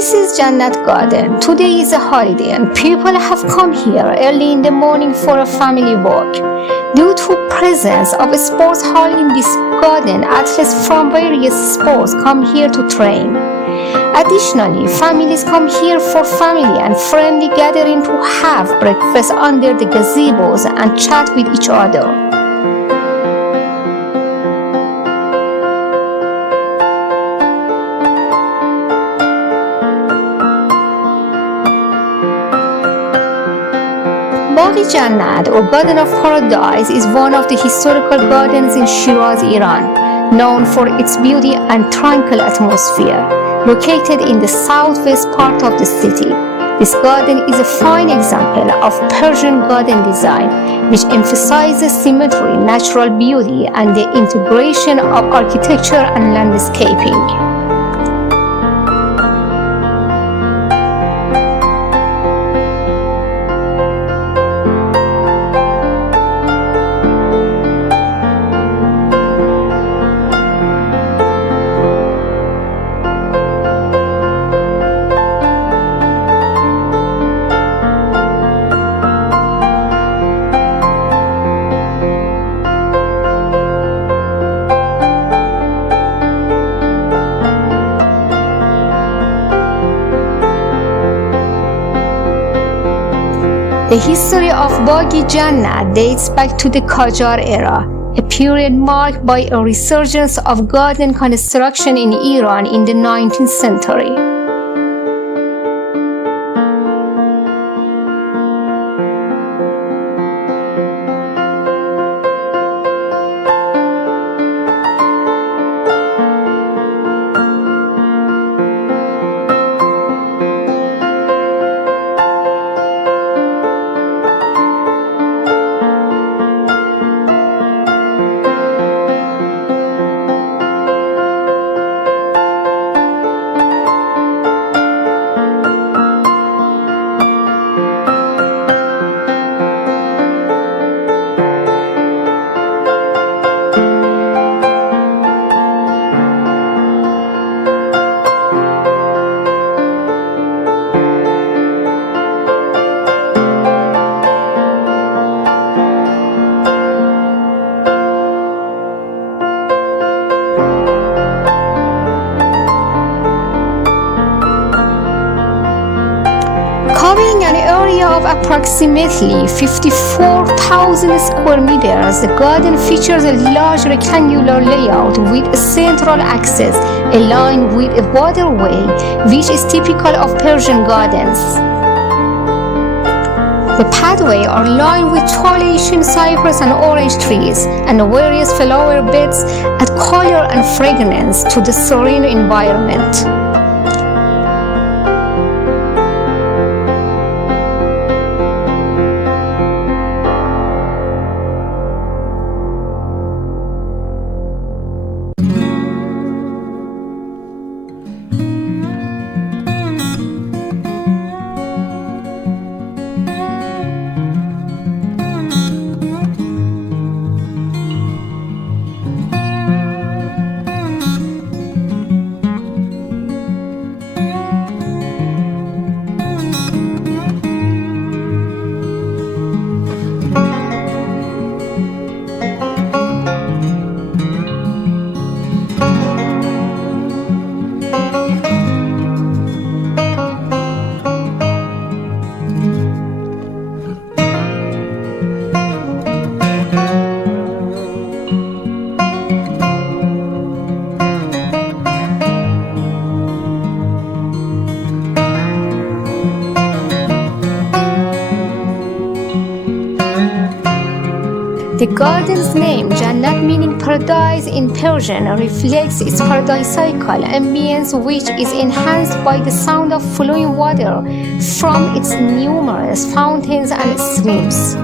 This is Jannat garden. Today is a holiday and people have come here early in the morning for a family walk. Due to presence of a sports hall in this garden, athletes from various sports come here to train. Additionally, families come here for family and friendly gathering to have breakfast under the gazebos and chat with each other. Jannat, or Garden of Paradise, is one of the historical gardens in Shiraz, Iran, known for its beauty and tranquil atmosphere. Located in the southwest part of the city, this garden is a fine example of Persian garden design, which emphasizes symmetry, natural beauty, and the integration of architecture and landscaping. The history of Baghi Jannat dates back to the Qajar era, a period marked by a resurgence of garden construction in Iran in the 19th century. Covering an area of approximately 54,000 square meters, the garden features a large rectangular layout with a central access aligned with a waterway, which is typical of Persian gardens. The pathway are lined with tall Asian cypress and orange trees, and various flower beds add color and fragrance to the serene environment. The garden's name, Jannat, meaning paradise in Persian, reflects its paradisiacal ambience, which is enhanced by the sound of flowing water from its numerous fountains and streams.